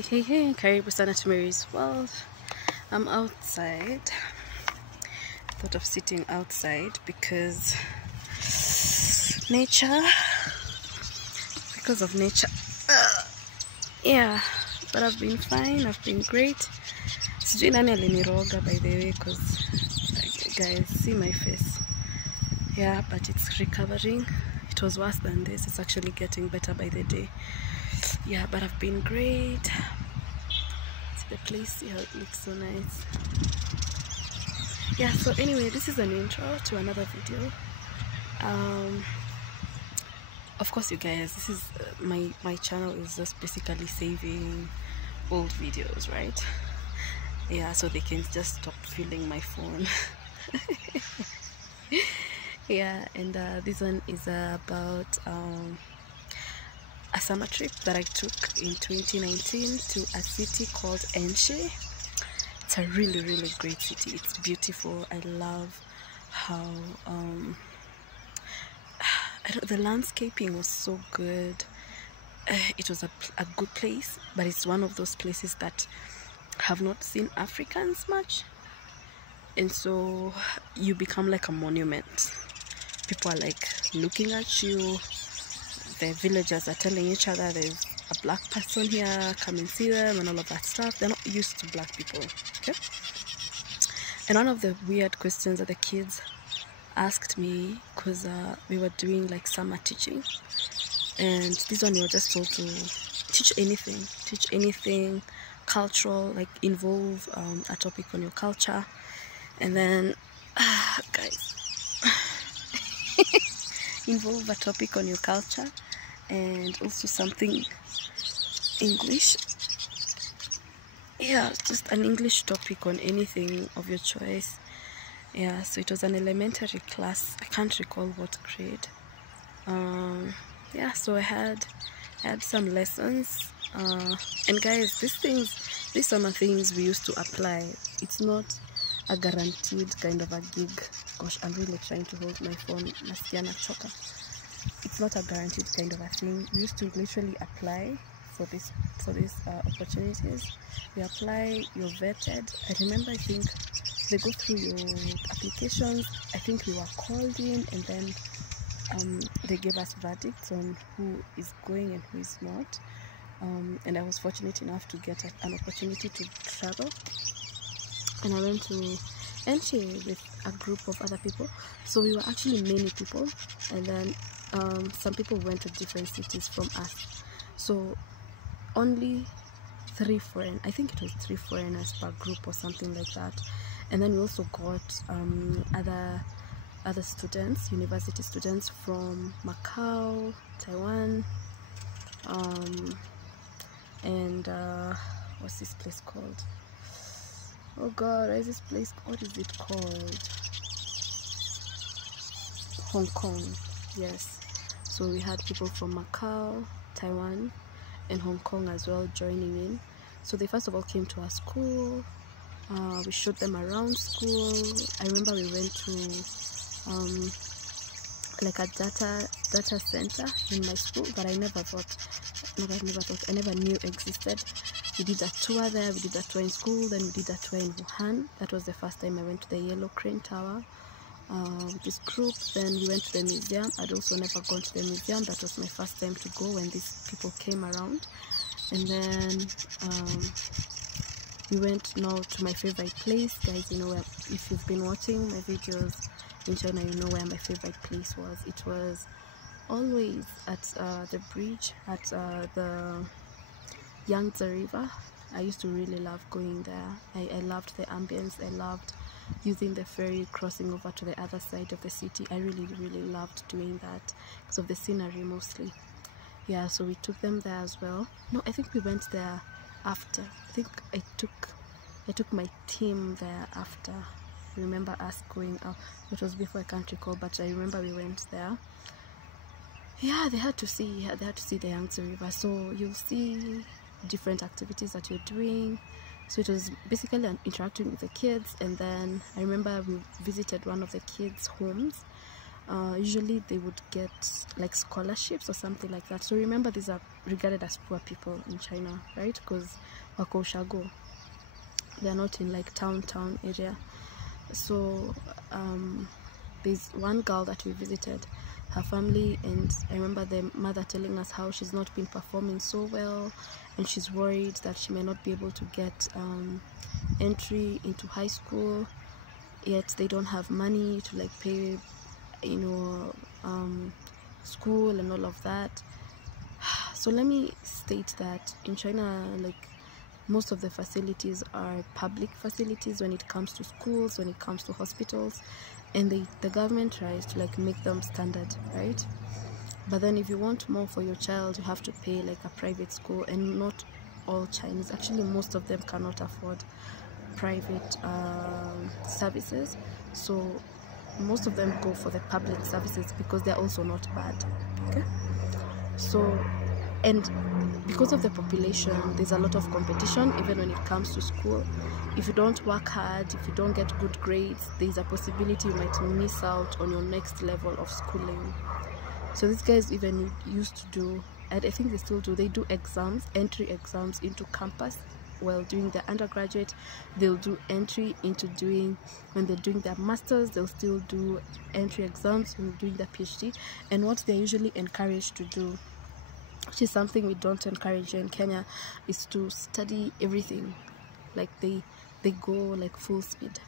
Hey, Karibu sana to Mary's World. I'm outside. Thought of sitting outside because of nature. Yeah, but I've been fine. I've been great. Sijui nani aliniroga by the way, because guys, see my face. Yeah, but it's recovering. It was worse than this. It's actually getting better by the day. Yeah, but I've been great. See the place, see how it looks so nice. Yeah, so anyway, this is an intro to another video. Of course, you guys, this is my channel is just basically saving old videos, right? Yeah, so they can just stop filling my phone. Yeah, and this one is about a summer trip that I took in 2019 to a city called Enshi. It's a really great city. It's beautiful. I love how the landscaping was so good. It was a good place, but it's one of those places that have not seen Africans much, and so you become like a monument. People are like looking at you. The villagers are telling each other there's a black person here, come and see them, and all of that stuff. They're not used to black people, okay? And one of the weird questions that the kids asked me, because we were doing like summer teaching, and this one we were just told to teach anything cultural, like involve a topic on your culture, and then guys involve a topic on your culture and also something English. Yeah, just an English topic on anything of your choice. Yeah, so it was an elementary class. I can't recall what grade. Yeah, so I had some lessons, and guys, these summer things we used to apply. It's not a guaranteed kind of a gig. Gosh, I'm really trying to hold my phone. Nasikiana choka. It's not a guaranteed kind of a thing. We used to literally apply for these opportunities. You apply, you're vetted. I remember, I think they go through your applications. I think we were called in, and then they gave us verdicts on who is going and who is not. And I was fortunate enough to get an opportunity to travel, and I went to Enshi with a group of other people. So we were actually many people, and then some people went to different cities from us. So only three foreigners per group or something like that. And then we also got other students, university students from Macau, Taiwan, and what's this place called? Oh god, what is this place? What is it called? Hong Kong. Yes. So we had people from Macau, Taiwan, and Hong Kong as well joining in. So they first of all came to our school. We showed them around school. I remember we went to like a data center in my school that I never knew existed. We did a tour there. We did a tour in school, then we did a tour in Wuhan. That was the first time I went to the Yellow Crane Tower with this group. Then we went to the museum. I'd also never gone to the museum. That was my first time to go when these people came around. And then we went now to my favorite place. Guys, you know, if you've been watching my videos in China, you know where my favorite place was. It was always at the bridge at the Yangtze River. I used to really love going there. I loved the ambience. I loved using the ferry, crossing over to the other side of the city. I really loved doing that because of the scenery mostly. Yeah, so we took them there as well. No, I think we went there after. I think I took my team there after. I remember us going out. It was before, I can't recall, but I remember we went there. Yeah, they had to see the Yangtze River, so you'll see different activities that you're doing. So it was basically interacting with the kids. And then I remember we visited one of the kids' homes. usually they would get like scholarships or something like that. So remember, these are regarded as poor people in China, right? Because wako ushago, they're not in like town area. So there's one girl that we visited, her family, and I remember the mother telling us how she's not been performing so well, and she's worried that she may not be able to get entry into high school, yet they don't have money to like pay, you know, school and all of that. So let me state that in China, like, most of the facilities are public facilities when it comes to schools, when it comes to hospitals, and the government tries to like make them standard, right? But then if you want more for your child, you have to pay like a private school, and not all Chinese, actually most of them cannot afford private services. So most of them go for the public services because they're also not bad. Okay, so, and because of the population, there's a lot of competition even when it comes to school. If you don't work hard, if you don't get good grades, there's a possibility you might miss out on your next level of schooling. So these guys even used to do, and I think they still do, they do exams, entry exams into campus. While doing their undergraduate, they'll do entry into doing, when they're doing their masters, they'll still do entry exams when doing their PhD. And what they're usually encouraged to do, which is something we don't encourage in Kenya, is to study everything. Like they go like full speed,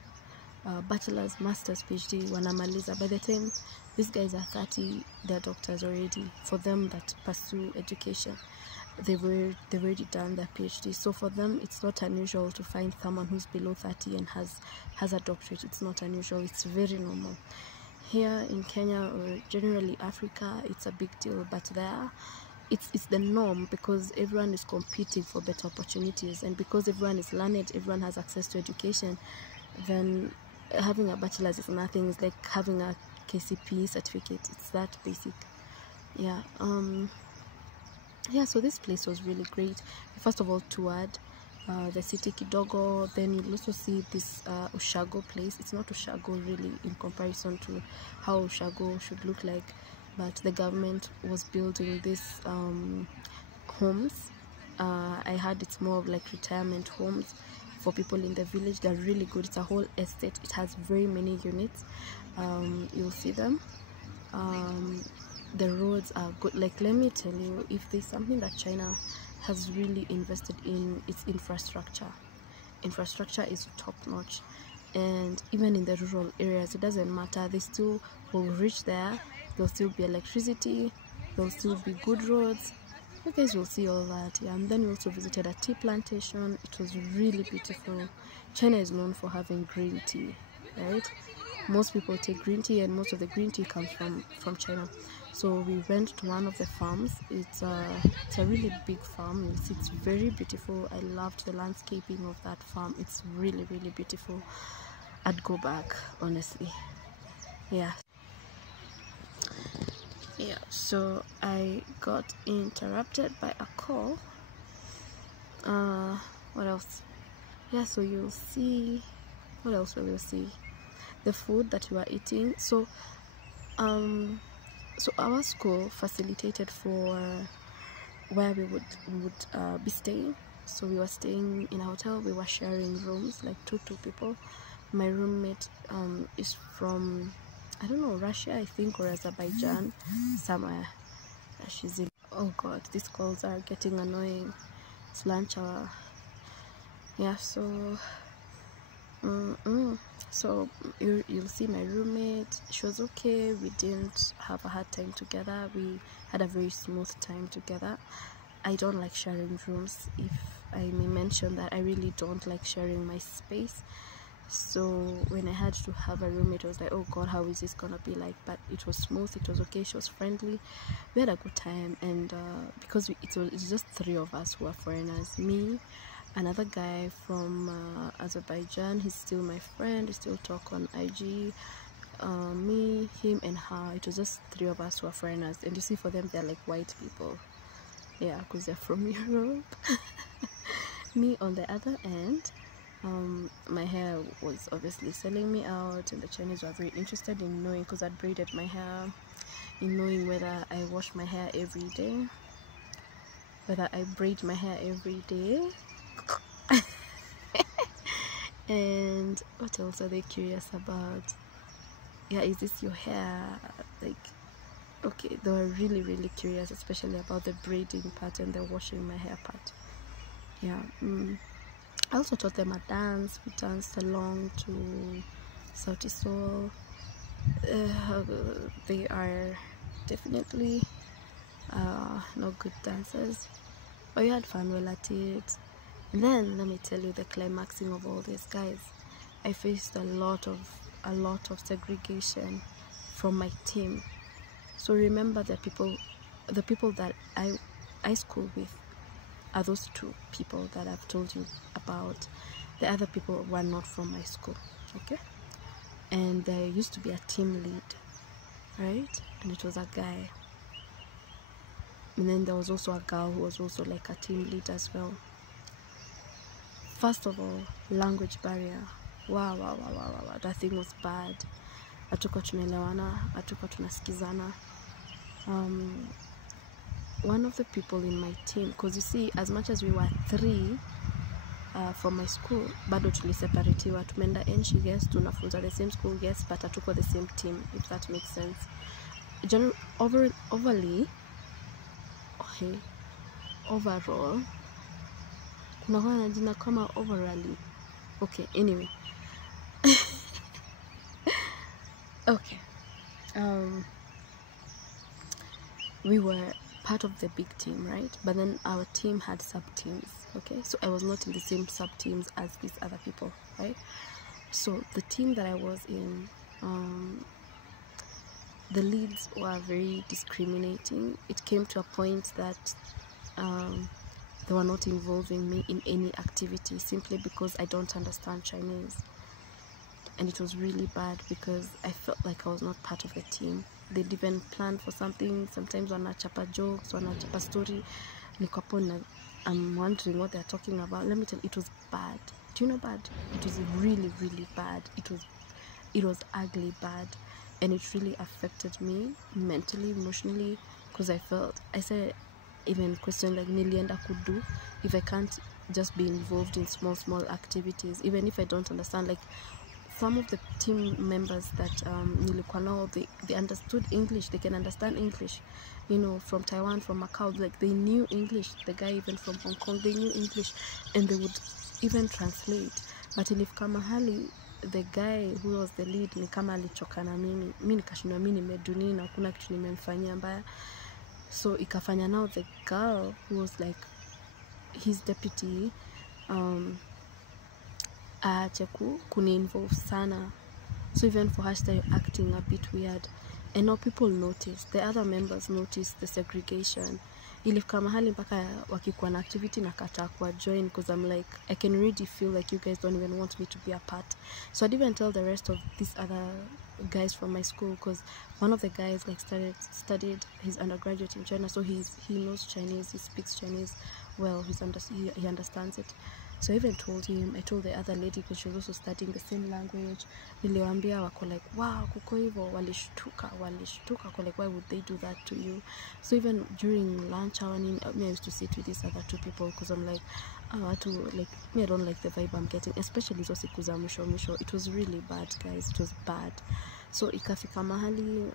bachelor's, master's, PhD, wanamaliza. By the time these guys are 30, they're doctors already. For them that pursue education, they've already done their PhD. So for them, it's not unusual to find someone who's below 30 and has a doctorate. It's not unusual, it's very normal. Here in Kenya, or generally Africa, it's a big deal, but there it's the norm because everyone is competing for better opportunities, and because everyone is learned, everyone has access to education, then having a bachelor's is nothing. It's like having a KCPE certificate. It's that basic. Yeah. So this place was really great. First of all, toured the city kidogo, then you'll also see this ushago place. It's not ushago really in comparison to how ushago should look like, but the government was building these homes. I heard it's more of like retirement homes for people in the village. They're really good. It's a whole estate. It has very many units. You'll see them. The roads are good. Like, let me tell you, if there's something that China has really invested in, it's infrastructure. Infrastructure is top notch, and even in the rural areas, it doesn't matter, they still will reach there. There'll still be electricity, there'll still be good roads. You guys will see all that. Yeah. And then we also visited a tea plantation. It was really beautiful. China is known for having green tea, right? Most people take green tea, and most of the green tea comes from China. So we went to one of the farms. It's a really big farm. It's very beautiful. I loved the landscaping of that farm. It's really, really beautiful. I'd go back, honestly. Yeah. So I got interrupted by a call. What else? So you'll see, what else will you see? The food that we were eating. So our school facilitated for where we would be staying. So we were staying in a hotel. We were sharing rooms, like two people. My roommate is from, I don't know, Russia, I think, or Azerbaijan, somewhere. She's in, oh god, these calls are getting annoying. It's lunch hour. So you'll see my roommate. She was okay. We didn't have a hard time together. We had a very smooth time together. I don't like sharing rooms. If I may mention that, I really don't like sharing my space. So when I had to have a roommate, I was like, oh god, how is this gonna be like? But it was smooth, it was okay, she was friendly, we had a good time. And because it's just three of us who are foreigners, me, another guy from Azerbaijan, he's still my friend, we still talk on IG, me, him and her. It was just three of us who are foreigners. And you see, for them, they're like white people, because they're from Europe. Me on the other end, My hair was obviously selling me out, and the Chinese were very interested in knowing, because I'd braided my hair, in knowing whether I wash my hair every day, whether I braid my hair every day. And what else are they curious about? Yeah, is this your hair? Like, okay, they were really curious, especially about the braiding part and the washing my hair part. Yeah. I also taught them a dance. We danced along to Sauti Sol. They are definitely not good dancers, but we had fun while at it. And then let me tell you the climaxing of all this, guys. I faced a lot of segregation from my team. So remember, the people that I school with are those two people that I've told you about. The other people were not from my school, okay? And there used to be a team lead, right? And it was a guy. And then there was also a girl who was also like a team lead as well. First of all, language barrier. Wow, that thing was bad. Hatukuwa tunaelewana, hatukuwa tunasikizana. One of the people in my team, because you see, as much as we were 3 from my school, bado tuliseparatiwa. Tumeenda Enshi, yes, tunafunza the same school, yes, but hatukuwa the same team, if that makes sense. Overall, kunakuwa na jina kama overally. Okay, anyway. Okay. We were part of the big team, right? But then our team had sub-teams, okay? So I was not in the same sub-teams as these other people, right? So the team that I was in, the leads were very discriminating. It came to a point that they were not involving me in any activity simply because I don't understand Chinese. And it was really bad because I felt like I was not part of the team. They'd even planned for something. Sometimes wanachapa jokes, wanachapa story. I'm wondering what they're talking about. Let me tell you, it was bad. Do you know bad? It was really bad. It was ugly bad. And it really affected me mentally, emotionally, because I said even question like nilienda kudu if I can't just be involved in small activities, even if I don't understand. Like some of the team members that nilikuwa nao, they understood English, they can understand English, you know, from Taiwan, from Macau, like they knew English. The guy even from Hong Kong, they knew English and they would even translate. But ilifika mahali the guy who was the lead ni kama alichoka na mimi nikashindwa mimi nimeduni na kuna kitu nimemfanyia mbaya. So ikafanya now the girl who was like his deputy aache kuni-involve sana. So even for her style acting a bit weird. And now people noticed, the other members noticed the segregation. Ilifika mahali mpaka wakikuwa na activity na kataa kuwa join, because I'm like, I can already feel like you guys don't even want me to be a part. So I didn't even tell the rest of these other guys from my school, because one of the guys like studied his undergraduate in China, so he knows Chinese, he speaks Chinese well, he understands it. So I even told him, I told the other lady, because she was also studying the same language. Niliwaambia, wako like, wow, kuko hivo, walishtuka, wako like, why would they do that to you? So even during lunch hour, I used to sit with these other 2 people, because I'm like, I don't like the vibe I'm getting, especially hizo siku za mwisho. It was really bad, guys, it was bad. So ikafika mahali,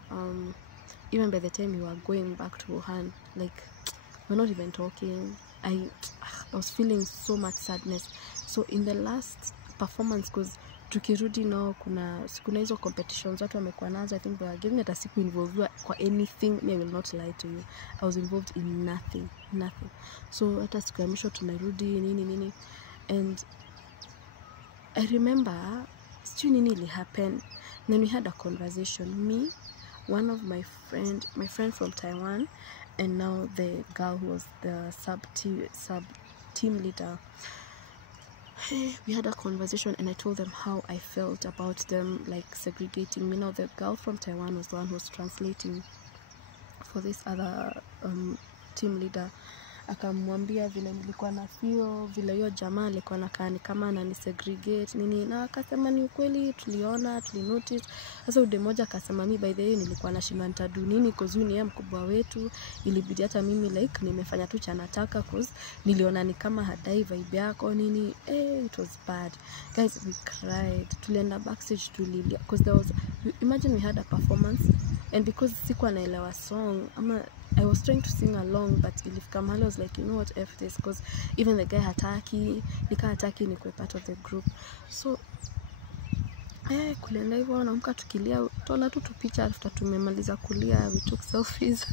even by the time we were going back to Wuhan, like, we're not even talking. I was feeling so much sadness. So in the last performance, because tukirudi nao kuna hizo competitions watu wamekuwa nazo, I think they were giving it a siku involved kwa anything. I will not lie to you, I was involved in nothing. So hata siku ya mwisho tunarudi nini, and I remember sijui nini ili happen. Then we had a conversation, me, one of my friend from Taiwan, and now the girl who was the sub team leader. We had a conversation and I told them how I felt about them like segregating me. Now the girl from Taiwan was the one who was translating for this other team leader, akamwambia vile nilikuwa na feel, vile hiyo jamaa alikuwa anakaa ni kama ananisegregate nini, na akasema ni ukweli, tuliona, tulinotice. Sasa ude moja akasema mi by the way nilikuwa nashindwa nitadu nini cause ni yeye mkubwa wetu, ilibidi hata mimi like nimefanya tu cha nataka cause niliona ni kama hadai vibe yako nini. It was bad guys, we cried, tulienda backstage tulilia cause there was, imagine we had a performance and because sikuwa naelewa song ama I was trying to sing along, but ilifika mahali I was like, you know what, F this, because even the guy hataki nikuwe part of the group. So kulienda hivyo, naamka tukilia, tuona tu picha after tumemaliza kulia, we took selfies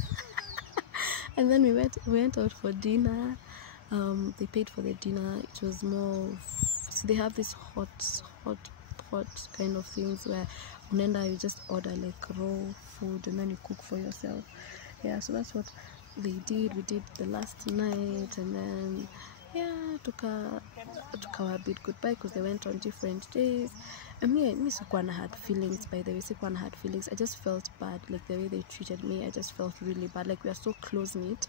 and then we went out for dinner. They paid for the dinner. It was more so they have this hot kind of things where unaenda, you just order like raw food and then you cook for yourself. Yeah, so that's what they did. We did the last night, and then took a bit goodbye because they went on different days. And me sikuwa na had feelings, by the way, sikuwa na had feelings. I just felt bad, like the way they treated me. I just felt really bad, like we are so close knit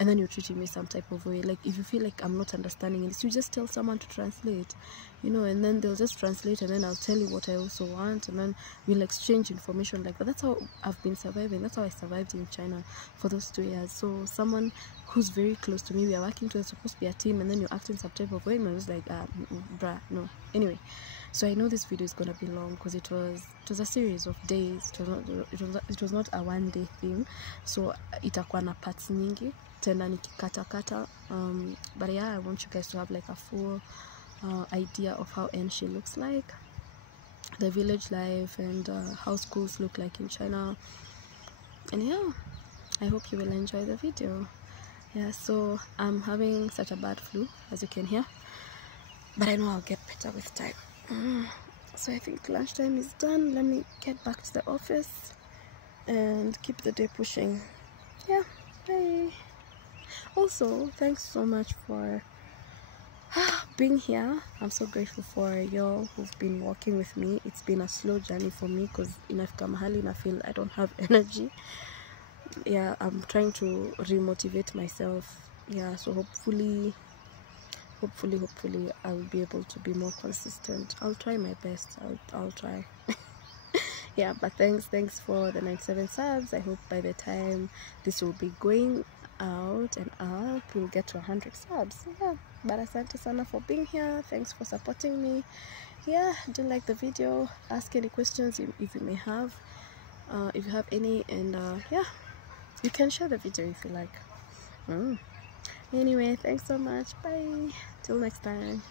and then you're treating me some type of way. Like if you feel like I'm not understanding it, you just tell someone to translate, you know, and then they'll just translate and then I'll tell you what I also want, and then we'll exchange information like that. That's how I've been surviving. That's how I survived in China for those 2 years. So someone who's very close to me, we are working together, supposed to be a team, and then you're acting some type of way, and I was like, bruh, no. Anyway, so I know this video is gonna be long because it was a series of days. It was not a one day thing, so itakuwa na parts nyingi tena nikikata. But yeah, I want you guys to have like a full idea of how Enshi looks like, the village life, and how schools look like in China. And yeah, I hope you will enjoy the video. Yeah, so I'm having such a bad flu, as you can hear, but I know I'll get better with time. So I think lunchtime is done. Let me get back to the office and keep the day pushing. Yeah, bye. Also, thanks so much for being here. I'm so grateful for y'all who've been walking with me. It's been a slow journey for me because inafika mahali na feel I don't have energy. Yeah, I'm trying to remotivate myself. Yeah, so hopefully I will be able to be more consistent. I'll try my best. I'll try. Yeah, but thanks for the 97 subs. I hope by the time this will be going out and up, we'll get to 100 subs. Yeah, but asante sana for being here. Thanks for supporting me. Yeah, do like the video, ask any questions if you may have, if you have any, and yeah, you can share the video if you like. Anyway, thanks so much. Bye. Till next time.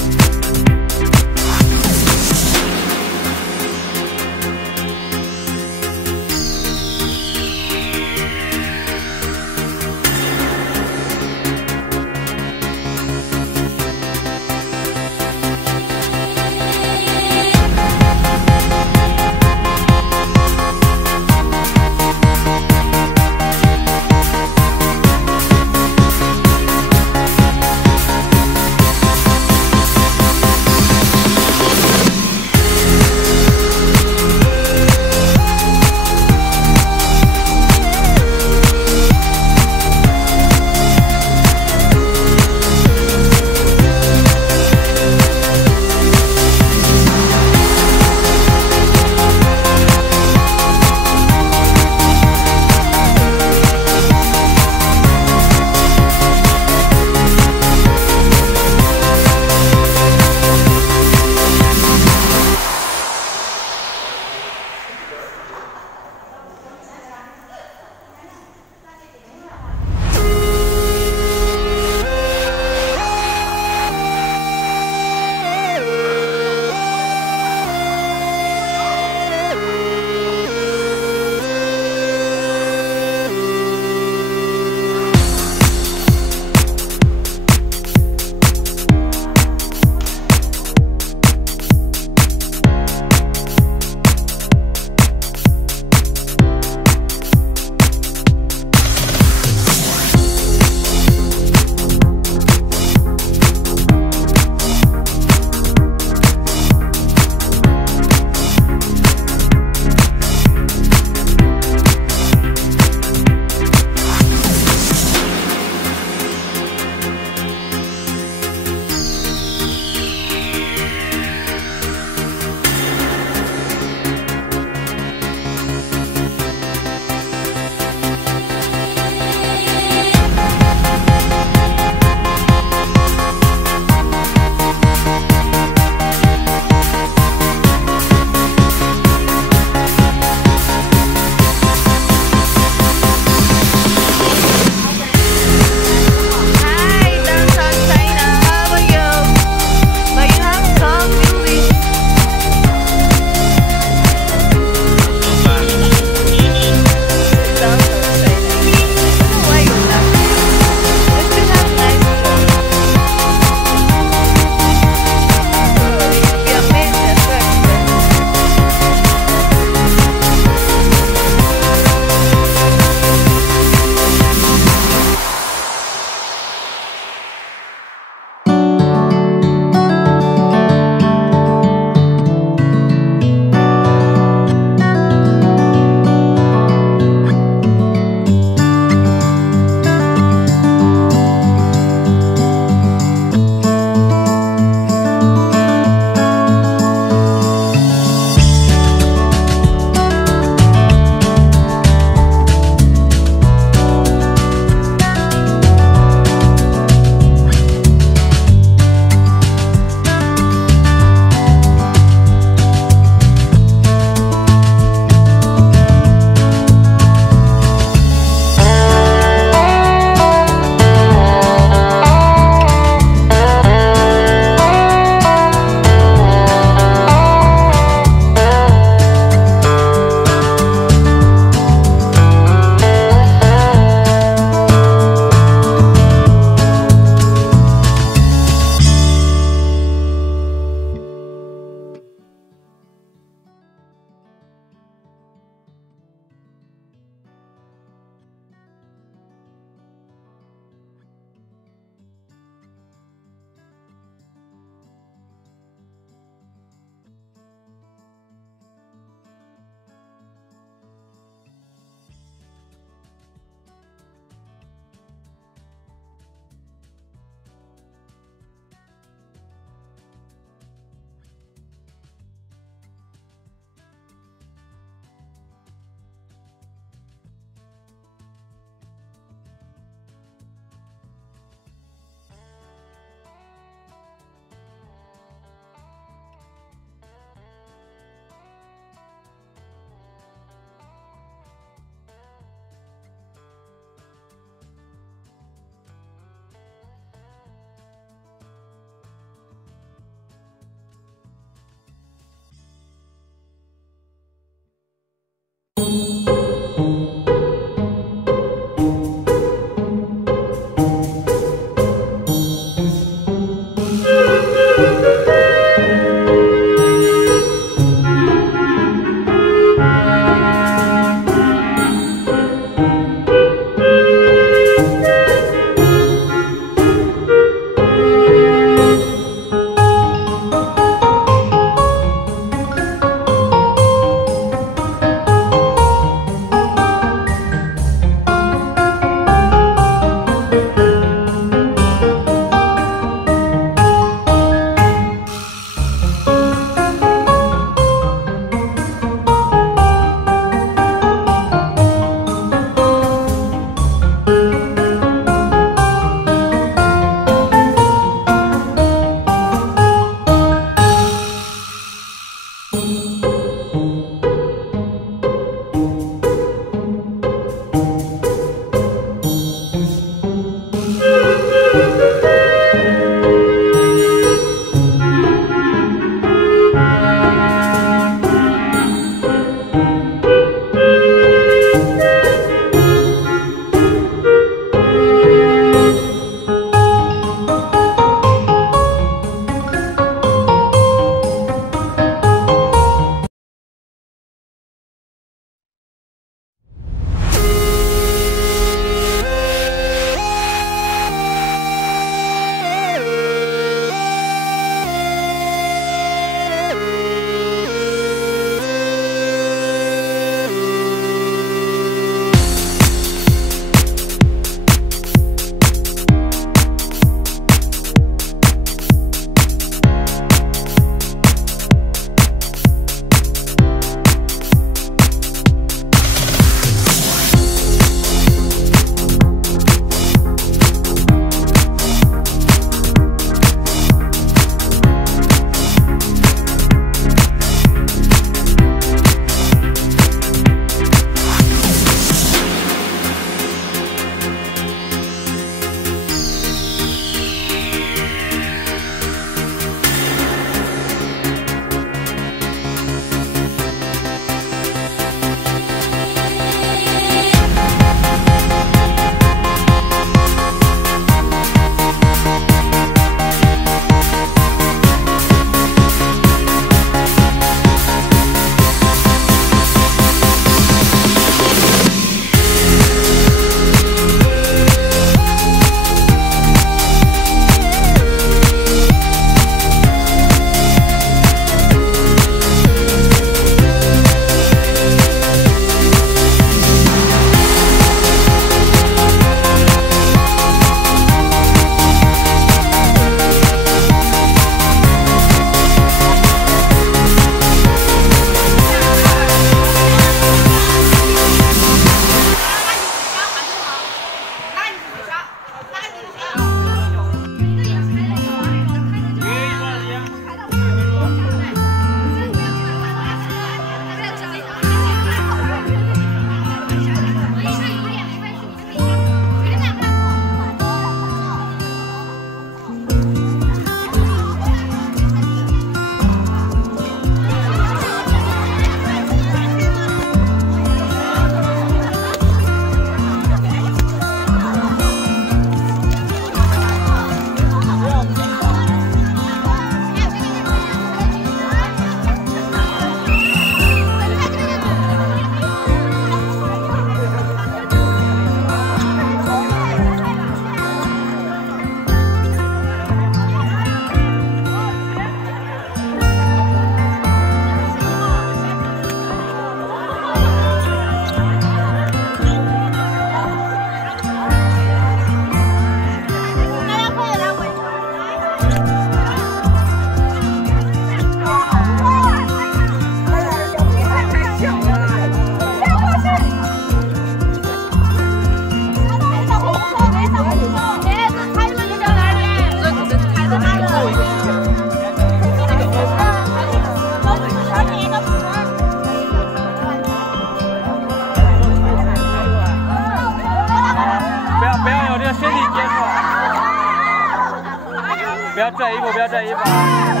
不要转衣服，不要转衣服啊！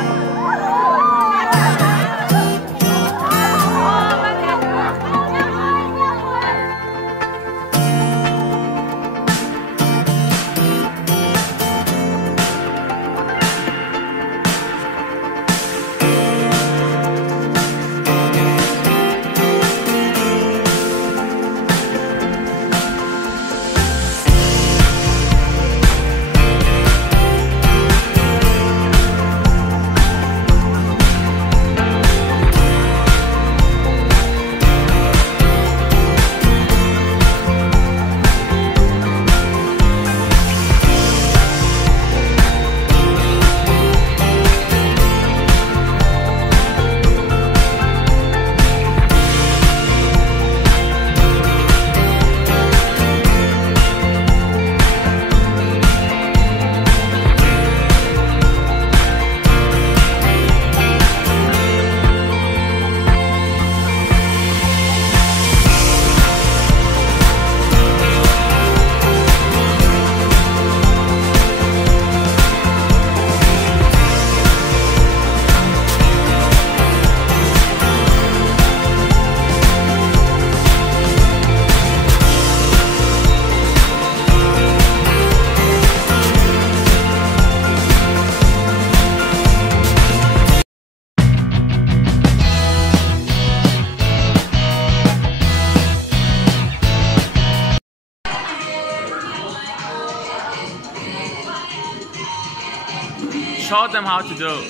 Show them how to do.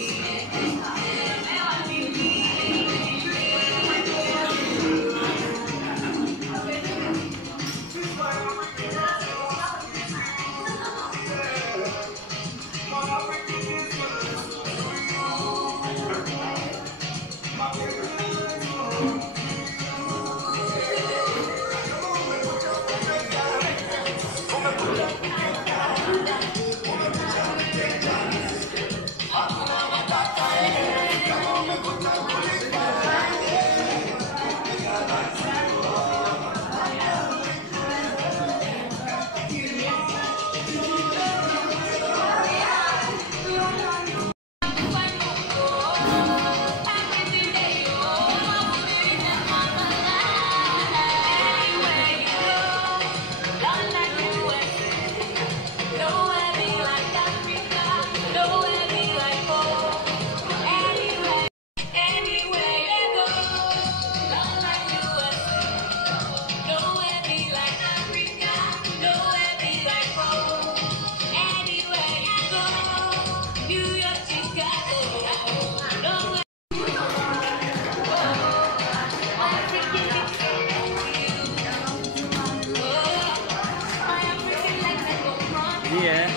Yeah.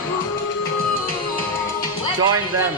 Join them.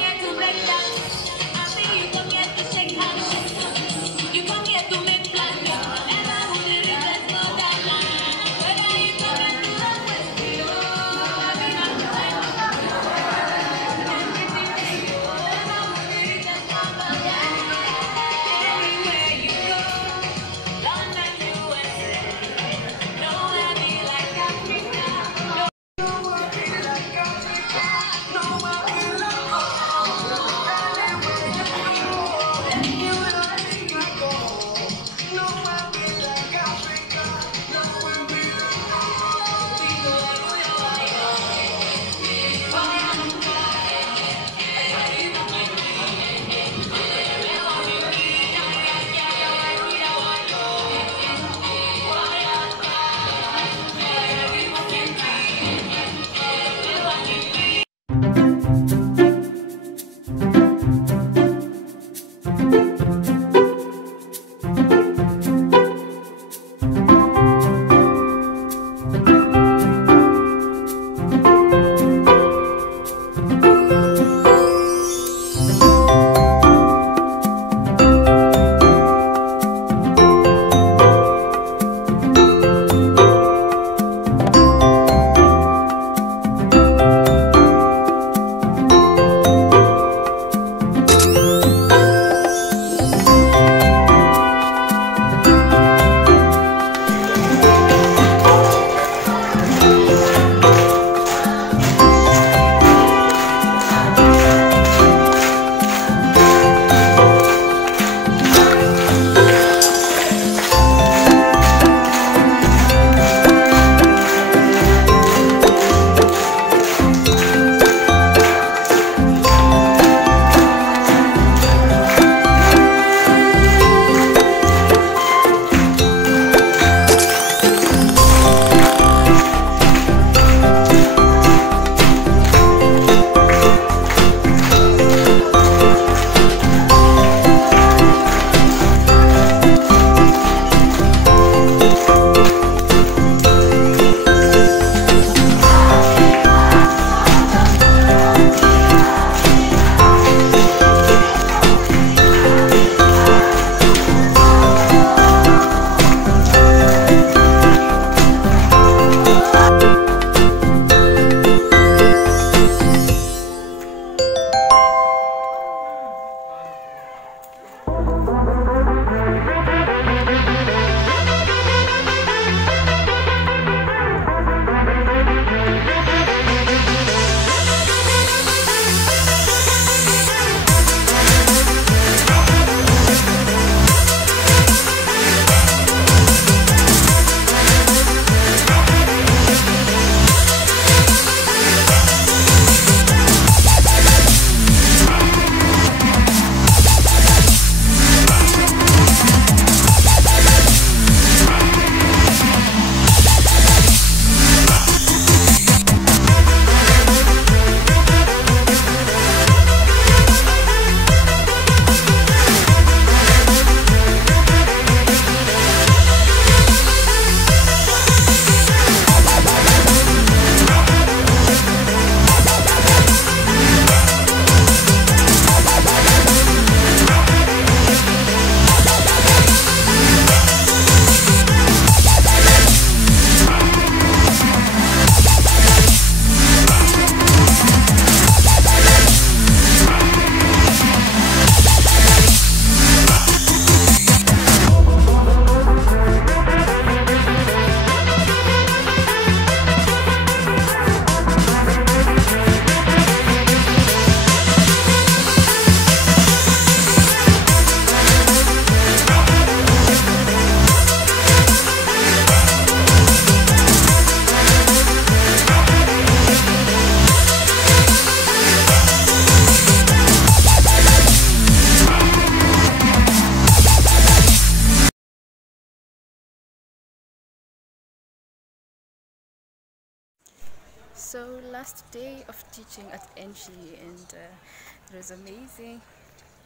So last day of teaching at Enshi, and it was amazing.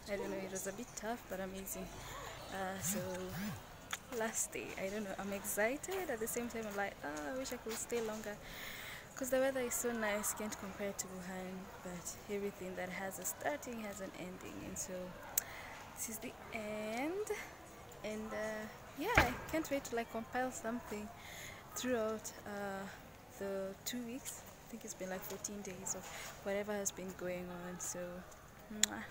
I don't know, it was a bit tough but amazing. So last day, I don't know, I'm excited at the same time. I'm like, oh, I wish I could stay longer because the weather is so nice. Can't compare to Wuhan, but everything that has a starting has an ending, and so this is the end. And yeah, I can't wait to like compile something throughout the 2 weeks. I think it's been like 14 days of whatever has been going on. So mwah.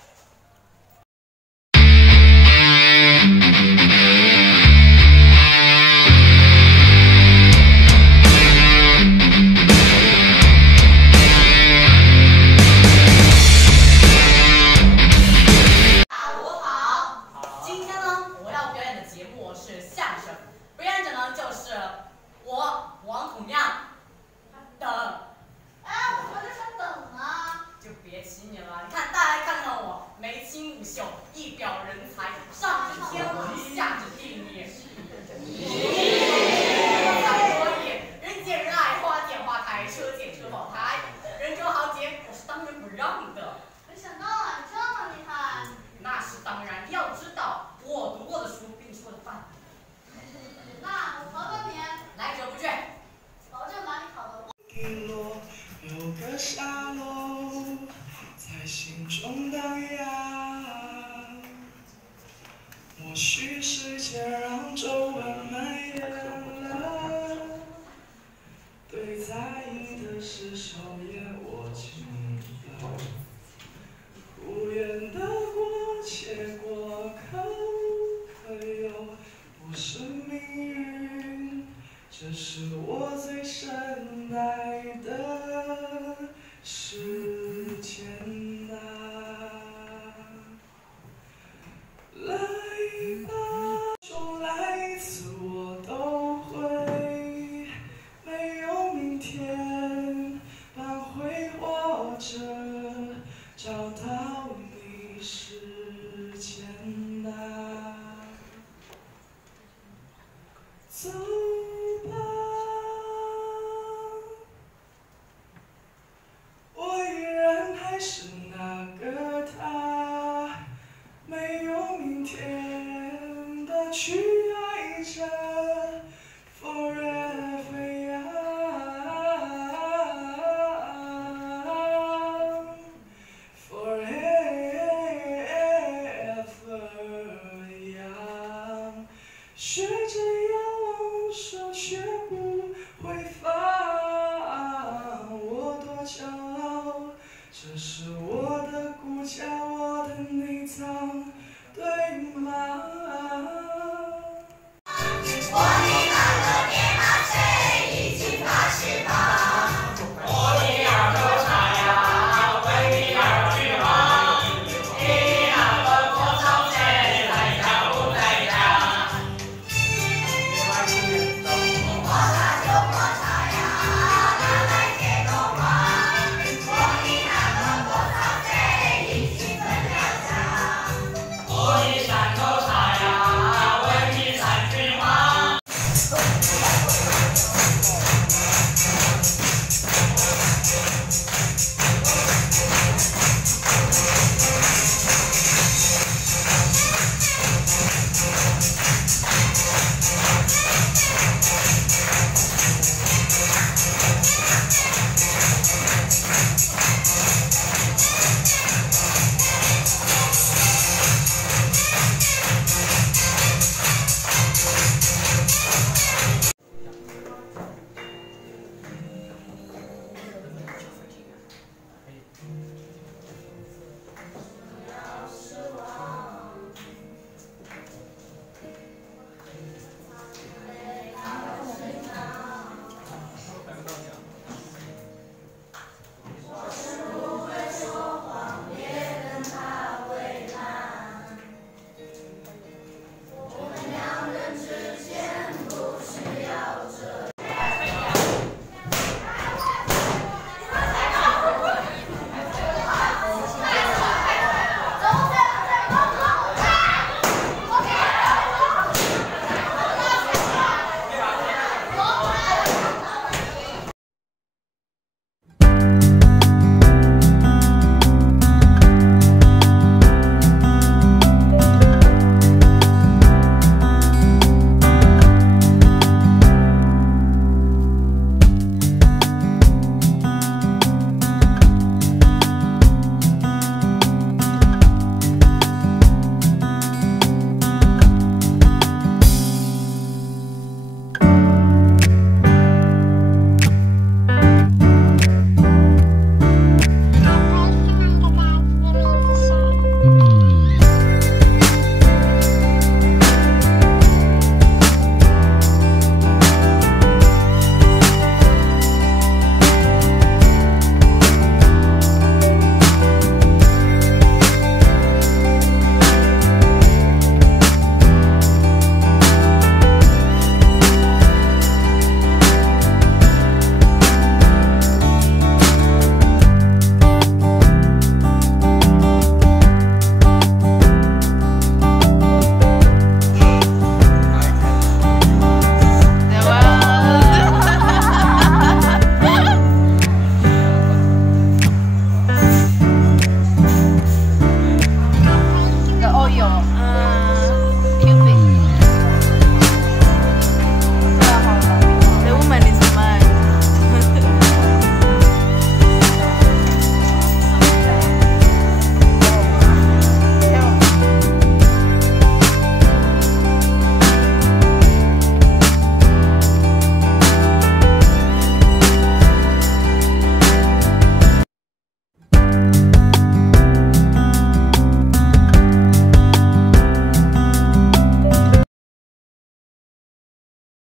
沙漏在心中荡漾，或许时间让皱纹蔓延了，对在意的事手也握紧了，无言的过且过，可有不是命运？这是我最深爱的时间啊，来吧，重来一次我都会，没有明天，挽回或者找到你时间啊，走吧。还是那个他，没有明天的去爱着 ，forever young，forever young，学着仰望手却不会放，我多骄傲。这是我的骨架，我的内脏，对吗？